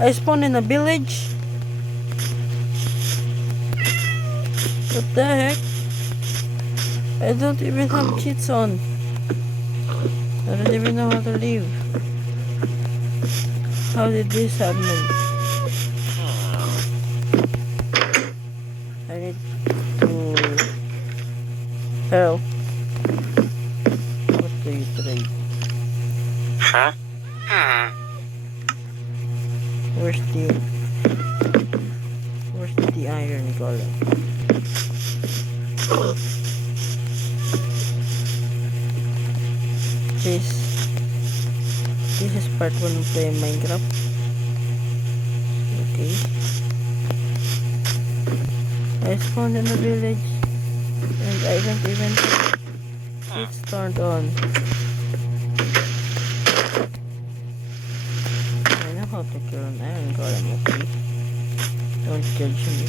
I spawned in a village. What the heck? I don't even have cheats on. I don't even know how to leave. How did this happen? I need to... Hell. What do you trade? Huh? Where's the iron golem? This is part 1 of playing Minecraft. Okay. I spawned in a village and I don't even it's turned on. I know how to kill an iron golem, okay? Don't judge me.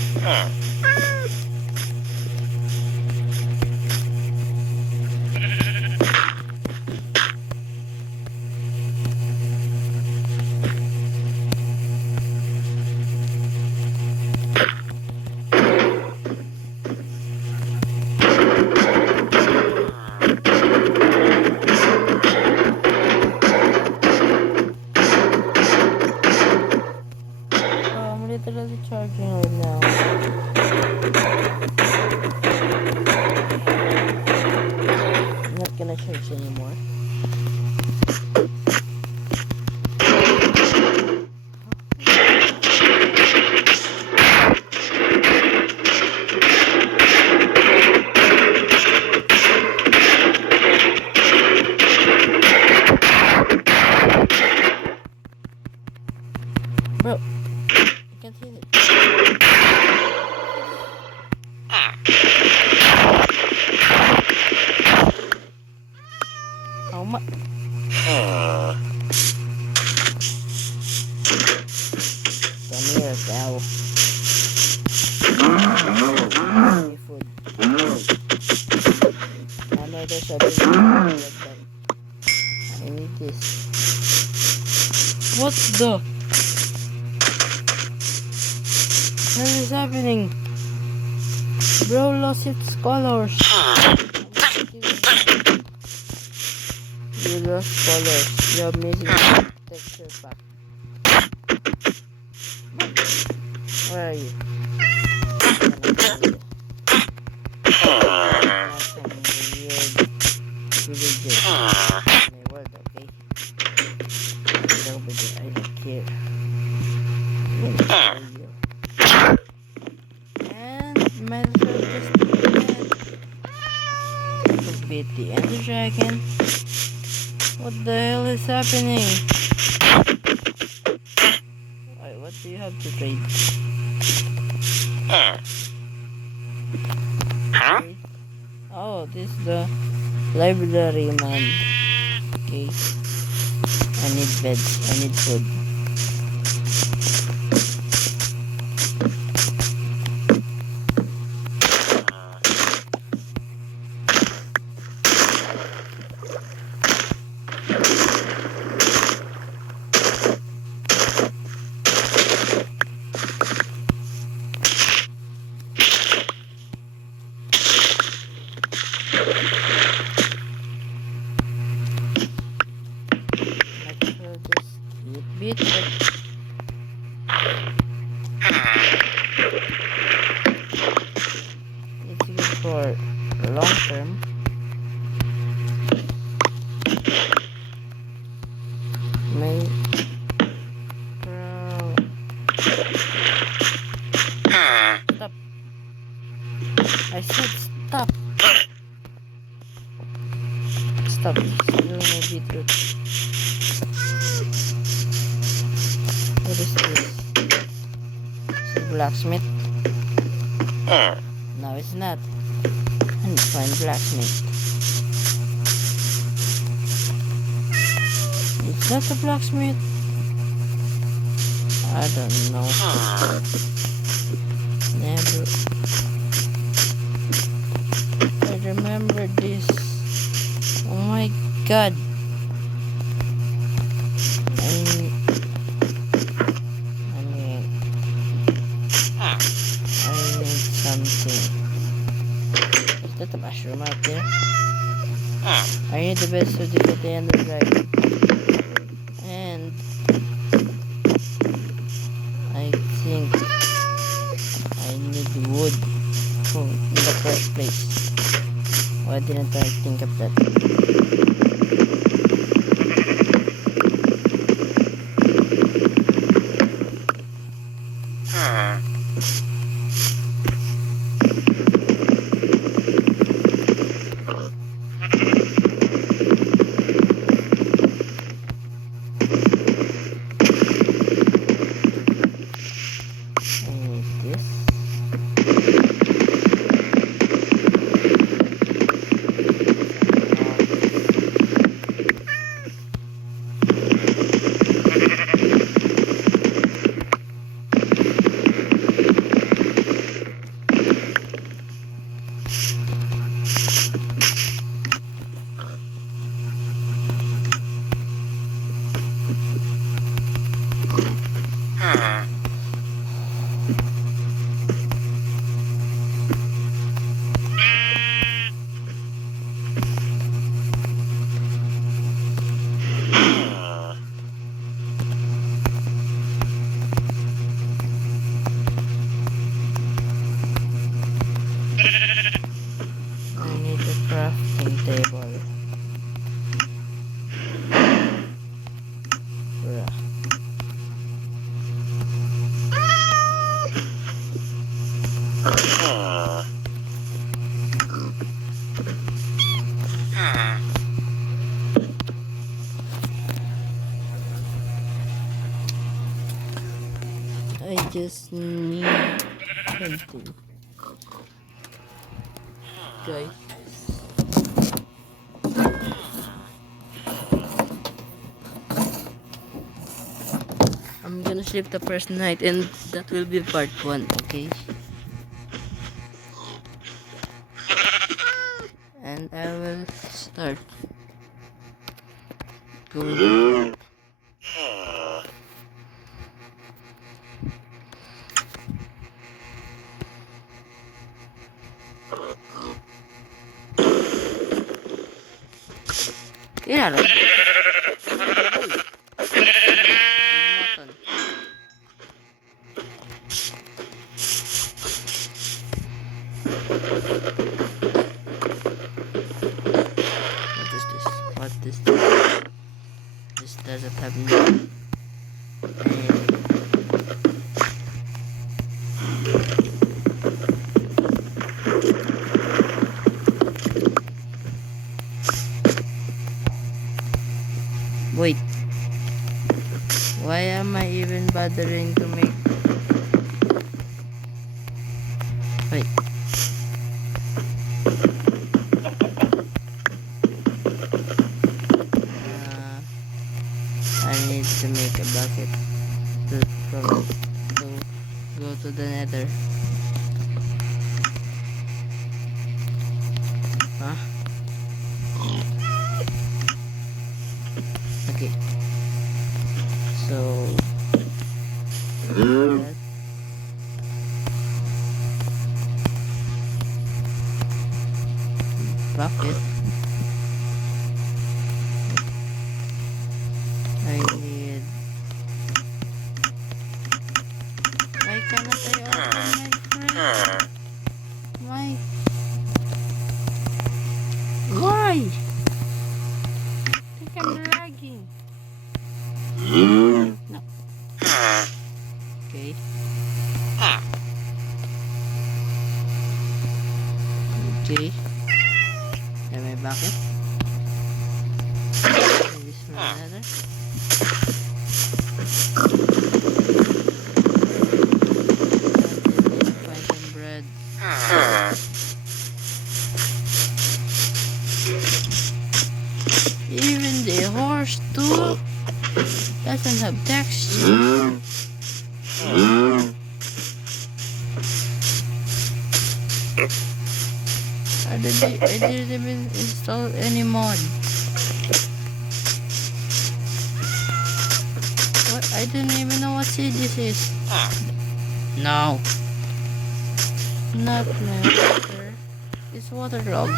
I'm literally charging right now. I'm not gonna charge anymore. Bro, I can't hit it. How much? Come here, cow. Give me food. I know there's a big one, but I need this. What the hell is happening? Bro lost its colors. You lost colors. You're missing texture pack. Where are you? Some weird villages in my world, okay? Nobody, I don't care. Let me show you. And might as well just beat the Ender Dragon. What the hell is happening? Wait, what do you have to trade? Okay. Oh, this is the library man. Okay. I need beds. I need food. Bit, but it's good for long term. May stop. I said stop. Stop. Still my beetroot. What is this? It's a blacksmith. No, it's not. I need to find blacksmith. It's not a blacksmith. I don't know. Never. I remember this. Oh my god. from out there. I need the best to get the end of the ride. And I think I need wood in the first place. Why didn't I think of that? I need this. I need a crafting table. Bruh. I just need something. Guys. I'm gonna sleep the first night and that will be part 1, okay? And I will start going. Tira lang. What is this? What is this? This doesn't have no. Wait. Why am I even bothering to make? Wait. I need to make a bucket to go to the nether. Huh? Okay. So that bucket. I need. Why cannot I open my friend? Why? Why? I think I'm lagging. No. Okay. Okay. Have my bucket. Maybe some another. Find some bread. Even the horse too doesn't have texture. I didn't even install any mod. What? I didn't even know what seed this is. No. Not my water. It's waterlogged.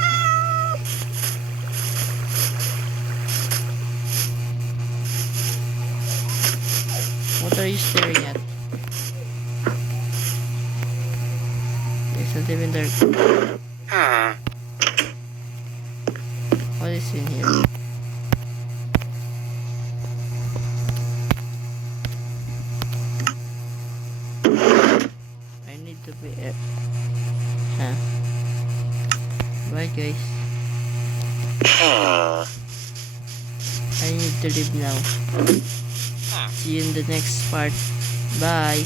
What are you staring at? It's not even dark. What is in here? I need to be... Huh? Bye guys. I need to leave now. See you in the next part. Bye.